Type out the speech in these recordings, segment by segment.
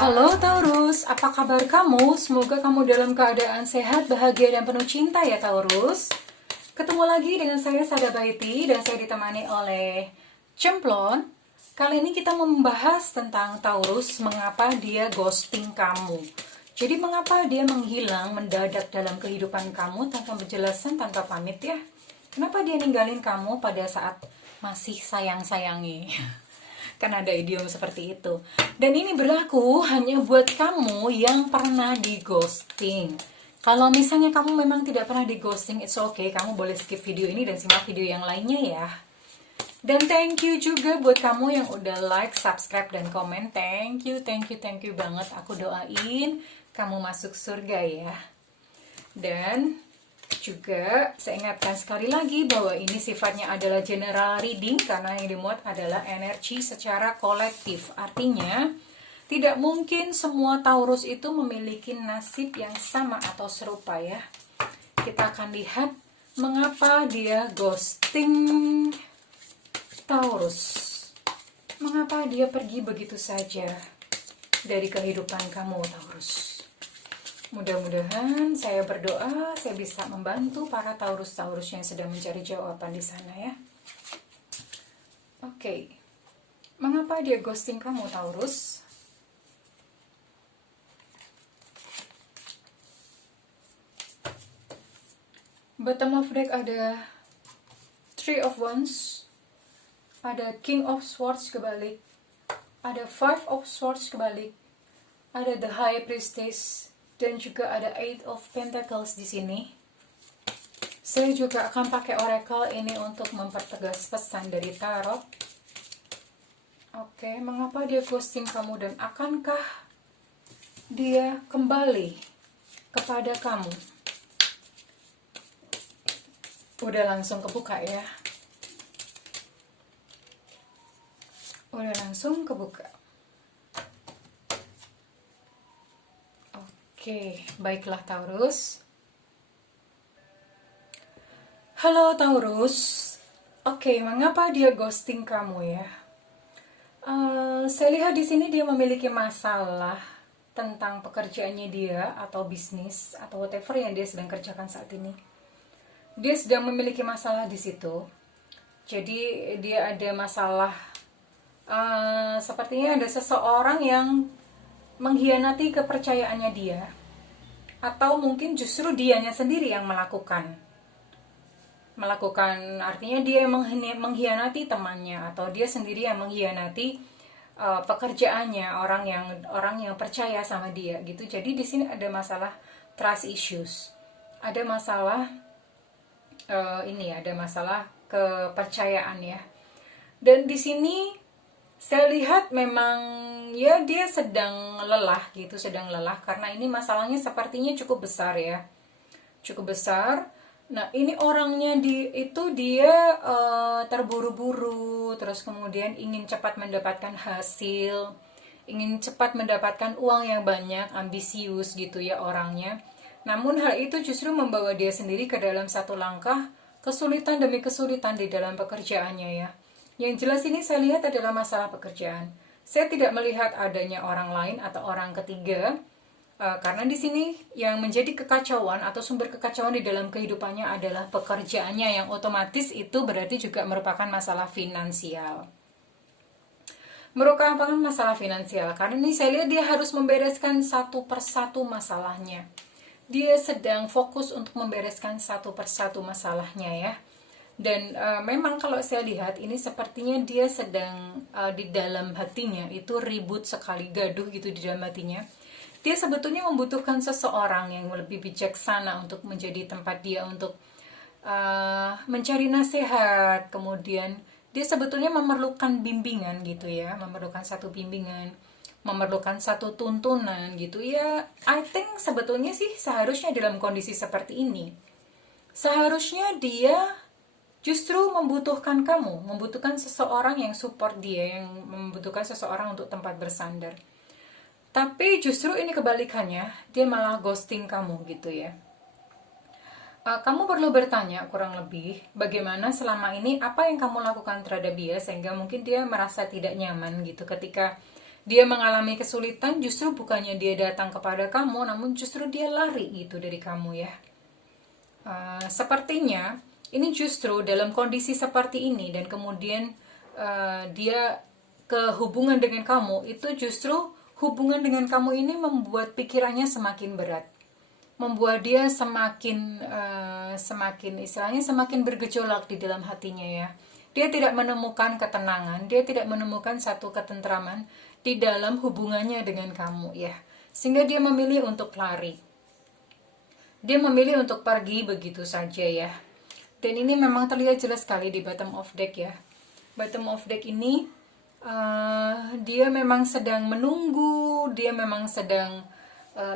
Halo Taurus, apa kabar kamu? Semoga kamu dalam keadaan sehat, bahagia, dan penuh cinta ya Taurus. Ketemu lagi dengan saya Sada Baiti dan saya ditemani oleh Cemplon. Kali ini kita membahas tentang Taurus, mengapa dia ghosting kamu. Jadi mengapa dia menghilang mendadak dalam kehidupan kamu tanpa penjelasan, tanpa pamit ya. Kenapa dia ninggalin kamu pada saat masih sayang-sayangi? Kan ada idiom seperti itu. Dan ini berlaku hanya buat kamu yang pernah di ghosting. Kalau misalnya kamu memang tidak pernah di ghosting, it's okay. Kamu boleh skip video ini dan simak video yang lainnya ya. Dan thank you juga buat kamu yang udah like, subscribe, dan komen. Thank you banget. Aku doain kamu masuk surga ya. Dan juga saya ingatkan sekali lagi bahwa ini sifatnya adalah general reading karena yang dimuat adalah energi secara kolektif. Artinya tidak mungkin semua Taurus itu memiliki nasib yang sama atau serupa ya. Kita akan lihat mengapa dia ghosting Taurus. Mengapa dia pergi begitu saja dari kehidupan kamu Taurus. Mudah-mudahan saya berdoa saya bisa membantu para Taurus-Taurus yang sedang mencari jawaban di sana ya. Oke. Mengapa dia ghosting kamu Taurus? Bottom of deck ada Three of Wands, ada King of Swords kebalik, ada Five of Swords kebalik, ada The High Priestess, dan juga ada Eight of Pentacles di sini. Saya juga akan pakai oracle ini untuk mempertegas pesan dari tarot. Oke, mengapa dia ghosting kamu dan akankah dia kembali kepada kamu? Udah langsung kebuka ya. Udah langsung kebuka. Oke, baiklah Taurus. Halo Taurus. Oke, mengapa dia ghosting kamu ya? Saya lihat di sini dia memiliki masalah tentang pekerjaannya dia atau bisnis atau whatever yang dia sedang kerjakan saat ini. Dia sedang memiliki masalah di situ. Jadi dia ada masalah. Sepertinya ada seseorang yang mengkhianati kepercayaannya dia, atau mungkin justru dianya sendiri yang melakukan artinya dia mengkhianati temannya atau dia sendiri yang mengkhianati pekerjaannya, orang yang percaya sama dia gitu. Jadi di sini ada masalah trust issues, ada masalah ada masalah kepercayaan ya. Dan di sini saya lihat memang ya dia sedang lelah karena ini masalahnya sepertinya cukup besar ya. Cukup besar. Nah, ini orangnya dia terburu-buru, terus kemudian ingin cepat mendapatkan hasil, ingin cepat mendapatkan uang yang banyak, ambisius gitu ya orangnya. Namun hal itu justru membawa dia sendiri ke dalam satu langkah kesulitan demi kesulitan di dalam pekerjaannya ya. Yang jelas ini saya lihat adalah masalah pekerjaan. Saya tidak melihat adanya orang lain atau orang ketiga, karena di sini yang menjadi kekacauan atau sumber kekacauan di dalam kehidupannya adalah pekerjaannya, yang otomatis itu berarti juga merupakan masalah finansial. Merupakan masalah finansial, karena ini saya lihat dia harus membereskan satu persatu masalahnya. Dia sedang fokus untuk membereskan satu persatu masalahnya ya. Dan memang kalau saya lihat ini sepertinya dia sedang di dalam hatinya itu ribut sekali, gaduh gitu di dalam hatinya. Dia sebetulnya membutuhkan seseorang yang lebih bijaksana untuk menjadi tempat dia untuk mencari nasihat. Kemudian dia sebetulnya memerlukan bimbingan gitu ya, memerlukan satu bimbingan, memerlukan satu tuntunan gitu ya. I think sebetulnya sih seharusnya dalam kondisi seperti ini, seharusnya dia justru membutuhkan kamu, membutuhkan seseorang yang support dia, yang membutuhkan seseorang untuk tempat bersandar. Tapi justru ini kebalikannya, dia malah ghosting kamu gitu ya. Kamu perlu bertanya kurang lebih bagaimana selama ini, apa yang kamu lakukan terhadap dia sehingga mungkin dia merasa tidak nyaman gitu ketika Dia mengalami kesulitan, justru bukannya dia datang kepada kamu, namun justru dia lari gitu dari kamu ya. Sepertinya ini justru dalam kondisi seperti ini, dan kemudian dia ke hubungan dengan kamu, itu justru hubungan dengan kamu ini membuat pikirannya semakin berat, membuat dia semakin istilahnya semakin bergejolak di dalam hatinya ya. Dia tidak menemukan ketenangan, dia tidak menemukan satu ketentraman di dalam hubungannya dengan kamu ya, sehingga dia memilih untuk lari, dia memilih untuk pergi begitu saja ya. Dan ini memang terlihat jelas sekali di bottom of deck ya. Bottom of deck ini dia memang sedang menunggu, dia memang sedang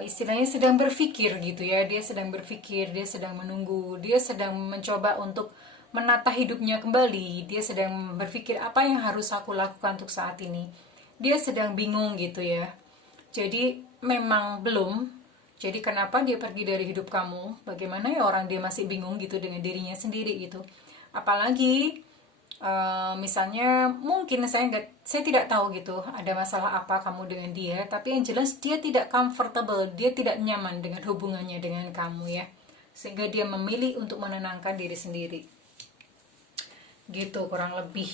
istilahnya sedang berpikir gitu ya. Dia sedang berpikir, dia sedang menunggu, dia sedang mencoba untuk menata hidupnya kembali. Dia sedang berpikir apa yang harus aku lakukan untuk saat ini. Dia sedang bingung gitu ya. Jadi memang belum. Jadi kenapa dia pergi dari hidup kamu? Bagaimana ya orang dia masih bingung gitu dengan dirinya sendiri gitu. Apalagi misalnya mungkin saya tidak tahu gitu ada masalah apa kamu dengan dia, tapi yang jelas dia tidak comfortable, dia tidak nyaman dengan hubungannya dengan kamu ya, sehingga dia memilih untuk menenangkan diri sendiri gitu kurang lebih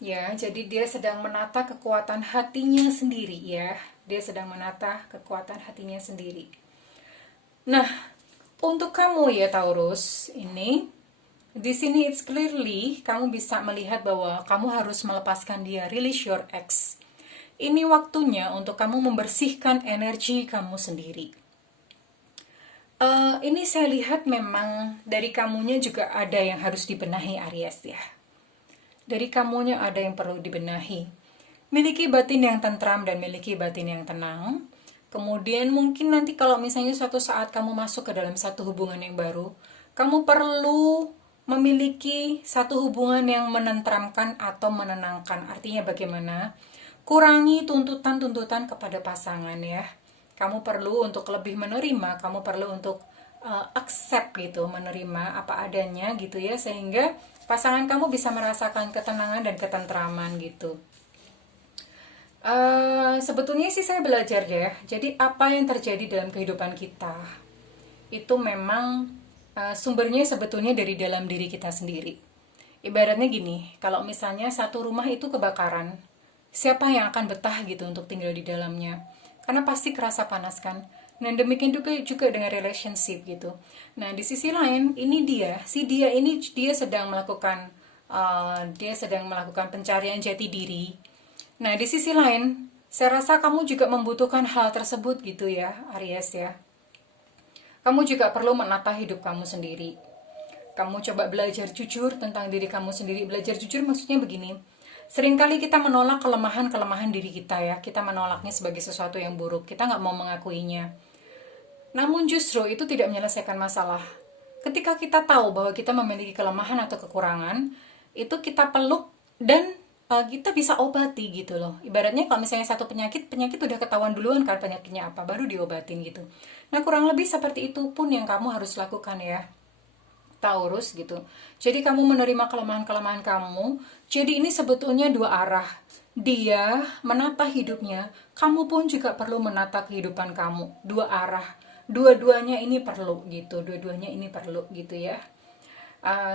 ya. Jadi dia sedang menata kekuatan hatinya sendiri ya, dia sedang menata kekuatan hatinya sendiri. Nah, untuk kamu ya Taurus, ini di sini it's clearly kamu bisa melihat bahwa kamu harus melepaskan dia, release your ex. Ini waktunya untuk kamu membersihkan energi kamu sendiri. Ini saya lihat memang dari kamunya juga ada yang harus dibenahi Aries ya. Dari kamunya ada yang perlu dibenahi. Miliki batin yang tentram dan miliki batin yang tenang. Kemudian mungkin nanti kalau misalnya suatu saat kamu masuk ke dalam satu hubungan yang baru, kamu perlu memiliki satu hubungan yang menenteramkan atau menenangkan. Artinya bagaimana? Kurangi tuntutan-tuntutan kepada pasangan ya. Kamu perlu untuk lebih menerima, kamu perlu untuk accept gitu, menerima apa adanya gitu ya, sehingga pasangan kamu bisa merasakan ketenangan dan ketentraman gitu. Sebetulnya sih saya belajar ya, jadi apa yang terjadi dalam kehidupan kita itu memang sumbernya sebetulnya dari dalam diri kita sendiri. Ibaratnya gini, kalau misalnya satu rumah itu kebakaran, siapa yang akan betah gitu untuk tinggal di dalamnya? Karena pasti kerasa panas kan. Nah demikian juga dengan relationship gitu. Nah di sisi lain ini dia sedang melakukan pencarian jati diri. Nah di sisi lain saya rasa kamu juga membutuhkan hal tersebut gitu ya Aries ya. Kamu juga perlu menata hidup kamu sendiri. Kamu coba belajar jujur tentang diri kamu sendiri. Belajar jujur maksudnya begini. Seringkali kita menolak kelemahan-kelemahan diri kita ya. Kita menolaknya sebagai sesuatu yang buruk. Kita nggak mau mengakuinya. Namun justru itu tidak menyelesaikan masalah. Ketika kita tahu bahwa kita memiliki kelemahan atau kekurangan, itu kita peluk dan kita bisa obati gitu loh. Ibaratnya kalau misalnya satu penyakit udah ketahuan duluan kan penyakitnya apa, baru diobatin gitu. Nah kurang lebih seperti itu pun yang kamu harus lakukan ya Taurus gitu. Jadi kamu menerima kelemahan-kelemahan kamu. Jadi ini sebetulnya dua arah. Dia menata hidupnya, kamu pun juga perlu menata kehidupan kamu. Dua arah. Dua-duanya ini perlu gitu. Dua-duanya ini perlu gitu ya.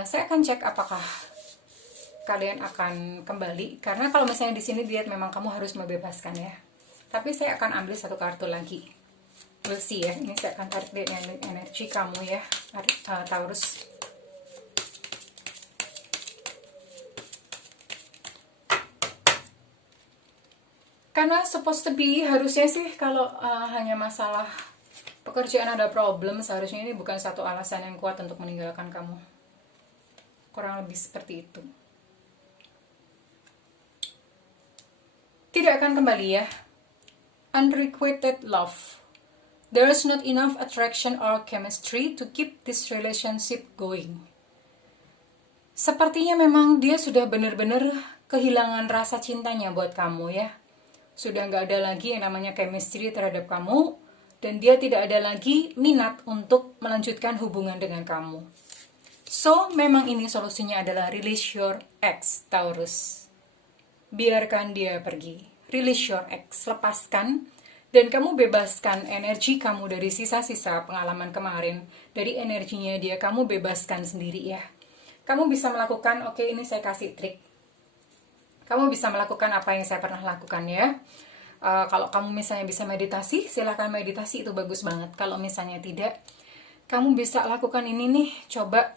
Saya akan cek apakah kalian akan kembali. Karena kalau misalnya di sini dilihat memang kamu harus membebaskan ya. Tapi saya akan ambil satu kartu lagi. We'll see ya. Ini saya akan tarik energi kamu ya, Taurus. Karena supposed to be, harusnya sih kalau hanya masalah pekerjaan ada problem, seharusnya ini bukan satu alasan yang kuat untuk meninggalkan kamu. Kurang lebih seperti itu. Tidak akan kembali ya. Unrequited love. There is not enough attraction or chemistry to keep this relationship going. Sepertinya memang dia sudah benar-benar kehilangan rasa cintanya buat kamu ya. Sudah nggak ada lagi yang namanya chemistry terhadap kamu, dan dia tidak ada lagi minat untuk melanjutkan hubungan dengan kamu. So, memang ini solusinya adalah release your ex, Taurus. Biarkan dia pergi. release your ex, lepaskan, dan kamu bebaskan energi kamu dari sisa-sisa pengalaman kemarin, dari energinya dia, kamu bebaskan sendiri ya. Kamu bisa melakukan, oke, ini saya kasih trik. Kamu bisa melakukan apa yang saya pernah lakukan ya. Kalau kamu misalnya bisa meditasi, silahkan meditasi, itu bagus banget. Kalau misalnya tidak, kamu bisa lakukan ini nih, coba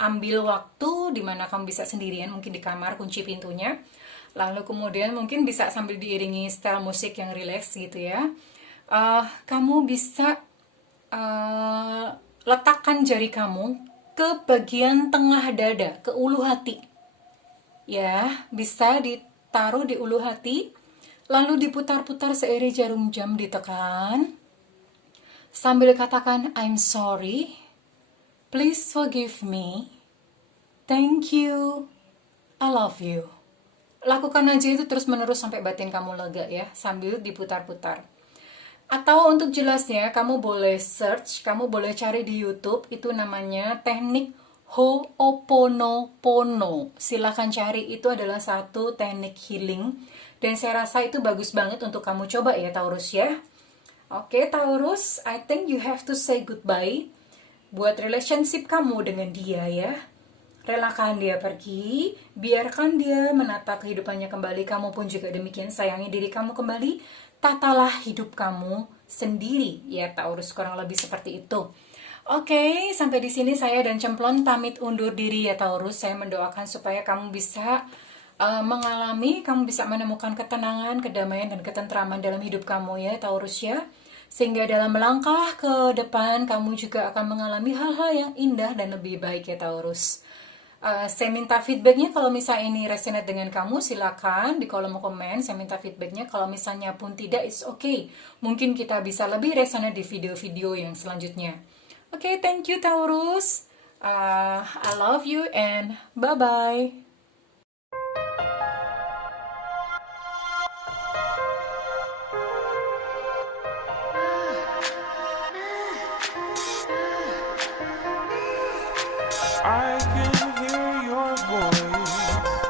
ambil waktu dimana kamu bisa sendirian, mungkin di kamar, kunci pintunya, lalu kemudian mungkin bisa sambil diiringi style musik yang relax gitu ya. Kamu bisa letakkan jari kamu ke bagian tengah dada, ke ulu hati ya, bisa ditaruh di ulu hati, lalu diputar-putar seiring jarum jam, ditekan sambil katakan I'm sorry, please forgive me, thank you, I love you. Lakukan aja itu terus menerus sampai batin kamu lega ya, sambil diputar-putar. Atau untuk jelasnya, kamu boleh search, kamu boleh cari di YouTube, itu namanya teknik Ho'oponopono. Silahkan cari, itu adalah satu teknik healing, dan saya rasa itu bagus banget untuk kamu coba ya Taurus ya. Oke Taurus, I think you have to say goodbye buat relationship kamu dengan dia ya. Relakan dia pergi, biarkan dia menata kehidupannya kembali. Kamu pun juga demikian, sayangi diri kamu kembali. Tatalah hidup kamu sendiri ya Taurus, kurang lebih seperti itu. Oke, sampai di sini saya dan Cemplon pamit undur diri ya Taurus. Saya mendoakan supaya kamu bisa kamu bisa menemukan ketenangan, kedamaian, dan ketentraman dalam hidup kamu ya Taurus ya. Sehingga dalam melangkah ke depan, kamu juga akan mengalami hal-hal yang indah dan lebih baik ya Taurus. Saya minta feedbacknya, kalau misalnya ini resonate dengan kamu, silakan di kolom komen, saya minta feedbacknya. Kalau misalnya pun tidak, it's okay. Mungkin kita bisa lebih resonate di video-video yang selanjutnya. Oke, thank you Taurus. I love you and bye-bye.